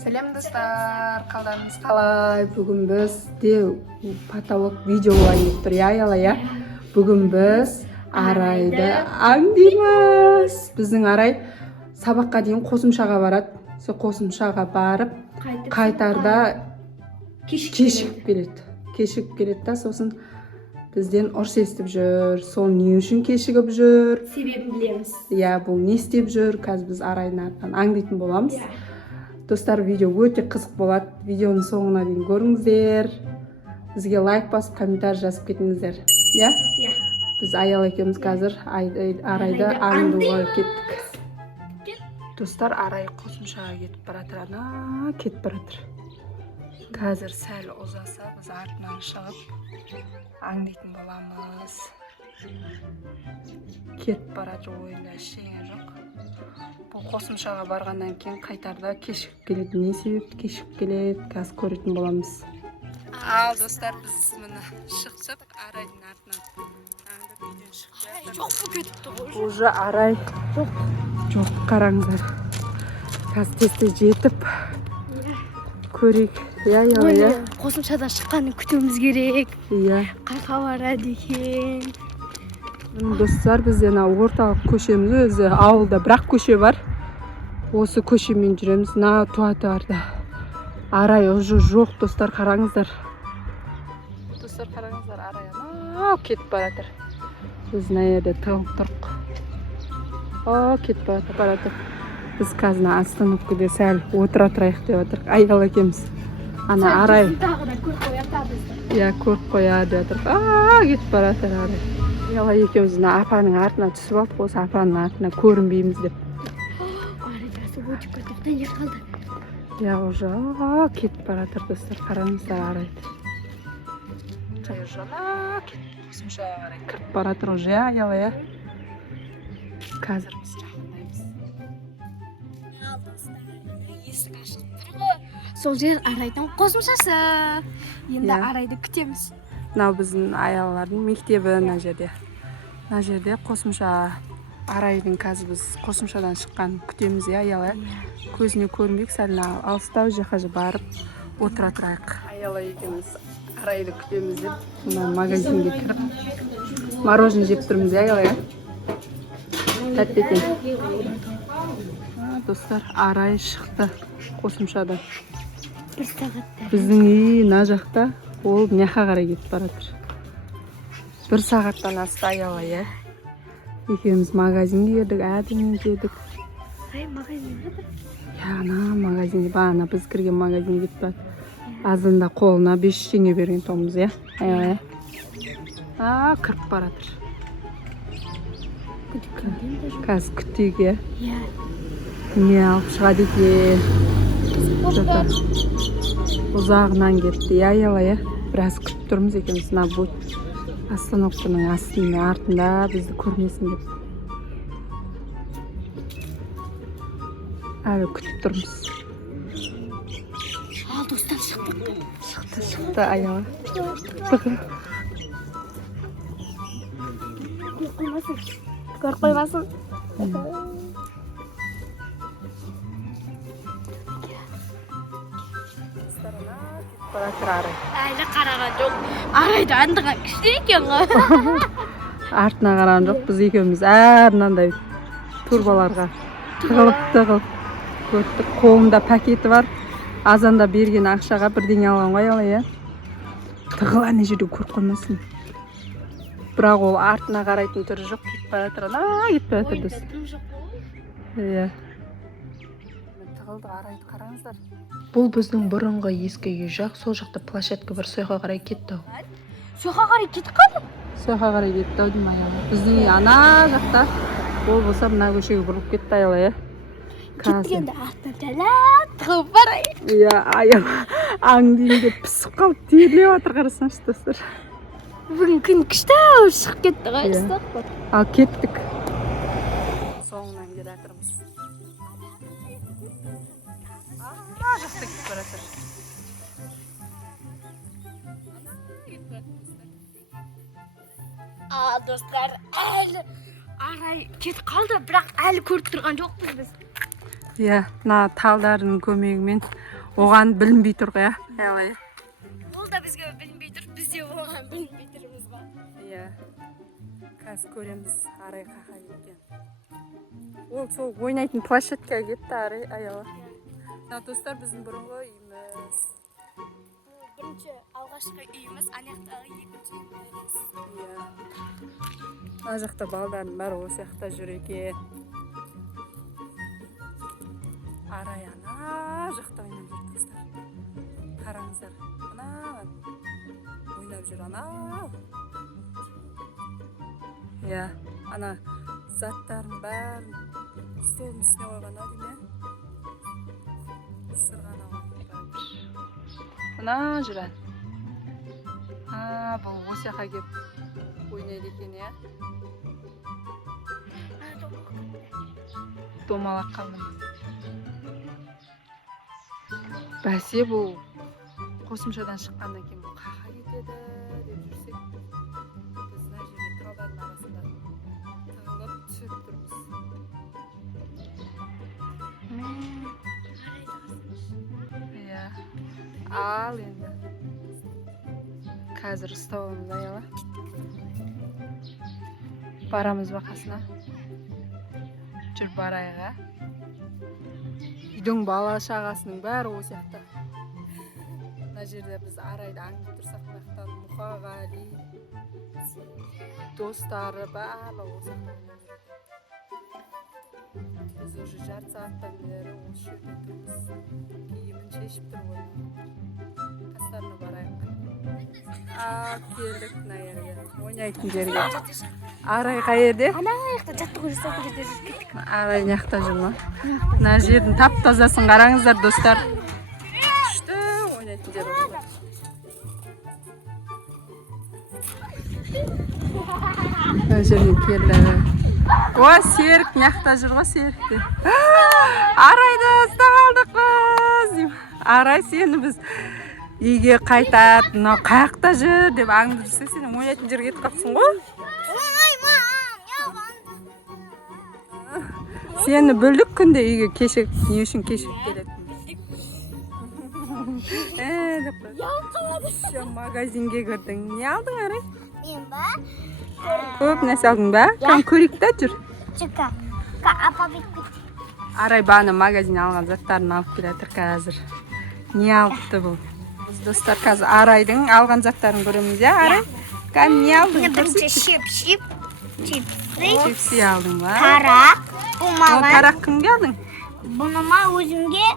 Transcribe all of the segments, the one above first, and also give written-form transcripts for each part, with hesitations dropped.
Сәлем достар, қалдарыңыз қалай? Бүгін біз потолок видеоға еттір, я? Бүгін біз Арайды аңдимыз. Біздің Арай сабаққа дейін қосымшаға барады. Сол қосымшаға барып, қайтарда кешігіп келеді да, сосын бізден ұрыс естіп жүр. Сол не үшін кешігіп жүр? Себебін білеміз. Бұл не істеп жүр? Қазір біз Арайдың артынан аңдайтын боламыз. Достар, видео өте қызық болады. Видеоның соңына дейін көріңіздер. Бізге лайк басып, комментарий жазып кетіңіздер. Біз Аял екеуміз қазір Арайды аңдуға кеттік. Достар, Арай қосымшаға кетіп баратыр. Қазір сәл ұзаса, біз артынан шығып аңдайтын боламыз. Кетіп баратыр, ойында ештеңе жоқ. Бұл қосымшаға барғаннан кейін қайтарда кешігіп келеді. Не себепті кешігіп келеді? Қазір көретін боламыз. Ал достар, біз міне шықтық Арайдың артынан. Жоқ бұл кетіпті ғой. Уже Арай жоқ, қараңыздар. Қазір тез жетіп көрейік. Қосымшадан шыққанын күтуіміз керек. Қайқа барады екен. Достар, бізден орталық көшеміз, өзі ауылда бірақ көше бар. Осы көшемен жүреміз. Туатарда Арай уже жоқ, достар, қараңыздар. Достар, қараңыздар, Арай кетіп баратыр. Біз жерде тығылып тұрық. Кетіп баратыр. Біз қазір остановкада сәл отыра тұрайық деп отырық. Аял екеуміз. Ана Арай. Көріп қояды деп отырық. Кетіп баратыр Арай. Аял екеуміз апаның артына түсіп алып, осы апаның артына көрінбейміз деп. Арайдасы өтіп тоқтан жер қалды. Уже кетіп баратыр, достар, қараңыздар Арайды. Қосымшаға қарай кіріп баратыр уже, Аял. Қазір біз жақындаймыз. Есік ашылып тұр ғой. Сол жер Арайдың қосымшасы. Енді Арайды күтеміз. Мынау біздің Аяллардың мектебі мына жерде қосымша. Арайдың қазір біз қосымшадан шыққан күтеміз, Аял. Көзіне көрінбек, сәл алыстау жаққа барып отыра тұрайық. Аял екеуміз Арайды күтеміз деп, магазинге кіріп мороженое жеп тұрмыз, Аял. Тәтті екен. Достар, Арай шықты қосымшадан. Біздің үй мына жақта, ол мына қарай кетіп баратыр. 1 сағаттан асты, Аял. Екеуміз магазинге келдік, әдемі жедік. Магазинге бір? Магазинге, бағана біз кірген магазинге кетіп баратыр. Азында қолына 5 теңге берген томыз, Аял. Кіріп баратыр. Қазір күтейік, не алып шығады екен. Ұзағынан кетті, Аял. Біраз күтіп тұрмыз екенбіз. Бұл остановканың артында бізді көрмесін деп. Әлі күтіп тұрмыз. Достар, шықтық. Шықты, Аял. Көріп қоймасын. Әлі қараған жоқ. Арайды аңдыған кіші екен ғой. Артына қараған жоқ. Біз екеуміз мынандай турбаларға тығылып көрдік. Қолында пакеті бар. Азанда берген ақшаға бірдеңе алған ғой, Аял. Тығыл ана жерде көріп қоймасын. Бірақ ол артына қарайтын түрі жоқ. Кетіп баратыр, достар. Тығылды, Арайды қараңыздар. Бұл біздің бұрынғы ескі үй жақ, сол жақта площадка бар, сояққа қарай кетті. Сояққа қарай кетіп қалды? Сояққа қарай кетті, деймін, Аял. Біздің үй ана жақта, ол болса мына көшеге бұрылып кетті, Аял. Кеткенде артынан тәләп тығылып барайық. Аял, аңдейін деп пісіп қалып терлеп жатыр, қарасаңшы, достар. Бүгін күн күшті шығып кетті ғой. Ал кеттік. Соңынан келе жатырмыз. Жақта кетіп баратыр. Достар, әлі Арай кетіп қалды, бірақ әлі көріп тұрған жоқпыз біз. Иә, мына талдардың көмегімен оған білінбей тұр ғой, аялай. Ол да бізге білінбей тұр, біз де оған білінбей тұрмыз ба. Иә. Қазір көреміз Арай қақа кеткен. Ол сол ойнайтын площадкаға кетті Арай, аялай. Мына достар біздің бұрынғы үйіміз. Бірінші алғашқы үйіміз, анаяқтағы екінші үйіміз. Иә. Ана жақта балдардың бәрі осы жақта жүр екен. Арай ана жақта ойнап жүр достар. Қараңыздар. Ана ойнап жүр ана. Иә, ана заттардың бәрін столдың үстіне қойған ау деймін. Сырғана ойнап. Ана жүрән. Бұл осы жаққа келіп ойнайды екен, иә. Домалақ қалдым. Бәсе бұл қосымшадан шыққаннан кейін бұл қаға кетеді деп жүрсек, біз мына жерде талдардың арасында тығылып түсіп тұрмыз. Иә. Ал енді қазір ұстауымыз аяла. Барамыз ба қасына? Жүр барайға. Үйдің бала шағасының бәрі осы жақта. Мына жерде біз Арайды аңдып тұрсақ, мынаяқтан Мұқағали, достары барлығы осы жақта. Біз уже жарты сағаттан бері осы жерде тұрмыз. Киімін шешіп тұр ғой. Қастарына барайық. Келдік мына жерге. Ойнайтын жерге. Арай қай жерде? Ана аяқта жаттығу жасап жерде жүріп кеттік. Арай мына жүр ма? Мына жердің тап-тазасын қараңыздар, достар. Күшті ойнайтын жер болды. Мына жерден келді. О, Серік мына жүр ғой, Серік. Арайды ұстап алдық біз. Арай, сені біз үйге қайтады, мынау қаяқта жүр деп аңдып жүрсе, сен ойнайтын жерге кетіп қалыпсың ғой. Сені бөлдік күнде үйге кешек, не үшін кешек келетін? Магазинге кірдің. Не алдың, Арай? Мен ба? Көп нәрсе алдың ба? Кәм көрейік та жүр. Жүка. Апа бітті. Арай баны магазин алған заттарын алып келетір қазір. Не алыпты бұл? Біз достар қазір Арайдың алған заттарын көреміз, я, Арай? Кәм не алдың? Бірінші шеп-шеп. Чипси алдың ба? Тарақ. Бұл маған. Тарақ кімге алдың? Бұны ма өзімге.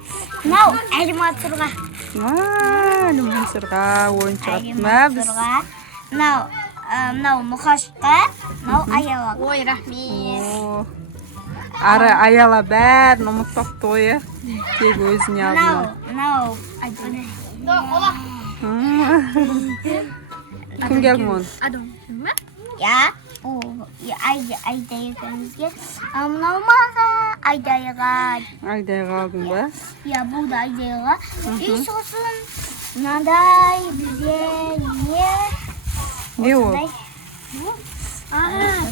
Мынау аниматорға. Аниматорға ойыншық ма біз? Мынау мұқашқа. Мынау аялаға. Ой, рахмет. Арай аяла бәрін ұмытпапты ойы. Тек өзіне алдың. Мынау. Кімге алдың оны? Адам. Я. Айда екенізге. Мынау маға айдайға. Айдайға алдың ба? Я, бұл да айдайға. И сосын мынандай бізде не ол?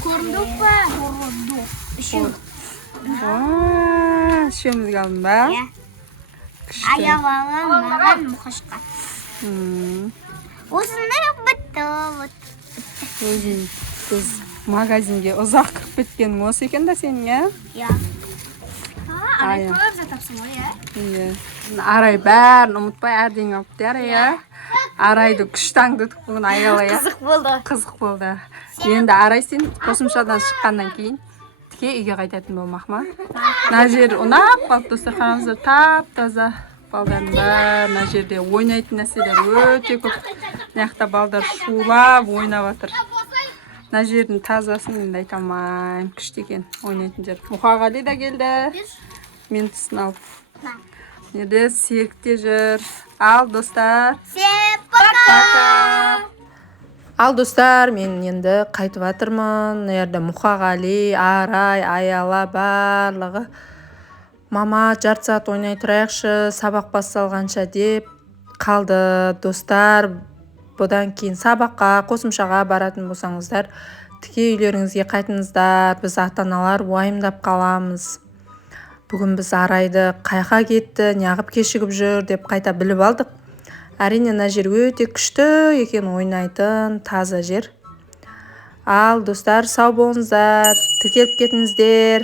Көріндік па? Көріндік. Үшеумізге алдың ба? Аялаға маған мұқашқа. Осындай бітті. Өзің біз магазинге ұзақ кіріп кеткенің осы екен да сенің, ә? Я. Арай көп затапсың ғой, иә? Арай бәрін ұмытпай әрден алыпты, Арай. Арайды күштаңдытып бүгін аялай. Қызық болды. Қызық болды. Енді Арай сен қосымшадан шыққаннан кейін тіке үйге қайтатын болмақ ма? Мына жер ұнап қалып, достар, қараңыздар, тап-таза. Балдардың бәрі мына жерде ойнайтын нәрселер өте көп. Мына жақта балдар шулап ойнап жатыр. Мына жердің тазасын енді айта алмаймын, күшті екен ойнайтын жер. Мұқағали да келді. Мен тұсын алып. Неде Серік те жүр. Ал, достар. Всем пока! Ал, достар, мен енді қайтып жатырмын. Мына жерде Мұқағали, Арай, Аяла барлығы. Мама, жарты сағат ойнай тұрайықшы, сабақ басталғанша деп қалды, достар. Бұдан кейін сабаққа, қосымшаға баратын болсаңыздар, тіке үйлеріңізге қайтыңыздар. Біз ата-аналар уайымдап қаламыз. Бүгін біз Арайды қайқа кетті, неғып кешігіп жүр деп қайта біліп алдық. Әрине мына жер өте күшті екен, ойнайтын таза жер. Ал достар, сау болыңыздар, тіркеліп кетіңіздер.